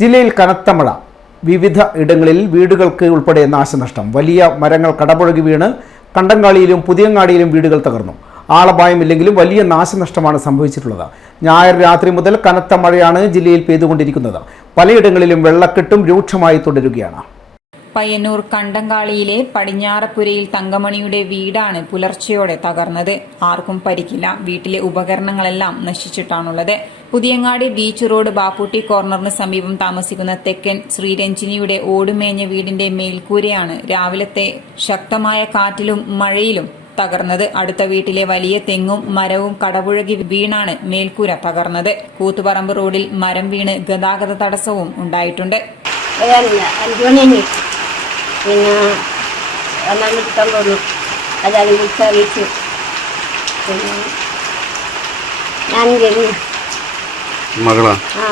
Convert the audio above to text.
ജില്ലയിൽ കനത്ത മഴ, വിവിധ ഇടങ്ങളിൽ വീടുകൾക്ക് ഉൾപ്പെടെ നാശനഷ്ടം. വലിയ മരങ്ങൾ കടപുഴകി വീണ് കണ്ടങ്കാളിയിലും പുതിയങ്ങാടിയിലും വീടുകൾ തകർന്നു. ആളപായമില്ലെങ്കിലും വലിയ നാശനഷ്ടമാണ് സംഭവിച്ചിട്ടുള്ളത്. ഞായർ രാത്രി മുതൽ കനത്ത മഴയാണ് ജില്ലയിൽ പെയ്തുകൊണ്ടിരിക്കുന്നത്. പലയിടങ്ങളിലും വെള്ളക്കെട്ടും രൂക്ഷമായി തുടരുകയാണ്. പയ്യന്നൂർ കണ്ടങ്കാളിയിലെ പടിഞ്ഞാറപ്പുരയിൽ തങ്കമണിയുടെ വീടാണ് പുലർച്ചെയോടെ തകർന്നത്. ആർക്കും പരിക്കില്ല. വീട്ടിലെ ഉപകരണങ്ങളെല്ലാം നശിച്ചിട്ടാണുള്ളത്. പുതിയങ്ങാടി ബീച്ച് റോഡ് ബാപ്പൂട്ടി കോർണറിന് സമീപം താമസിക്കുന്ന തെക്കൻ ശ്രീരഞ്ജിനിയുടെ ഓടുമേഞ്ഞ വീടിന്റെ മേൽക്കൂരയാണ് രാവിലത്തെ ശക്തമായ കാറ്റിലും മഴയിലും തകർന്നത്. അടുത്ത വീട്ടിലെ വലിയ തെങ്ങും മരവും കടപുഴകി വീണാണ് മേൽക്കൂര തകർന്നത്. കൂത്തുപറമ്പ് റോഡിൽ മരം വീണ് ഗതാഗത തടസ്സവും ഉണ്ടായിട്ടുണ്ട്. പിന്നെ എടുക്കാൻ തോന്നും, അതാണ് വിളിച്ചറിയിച്ചു. പിന്നെ ഞാൻ മകളാ? ആ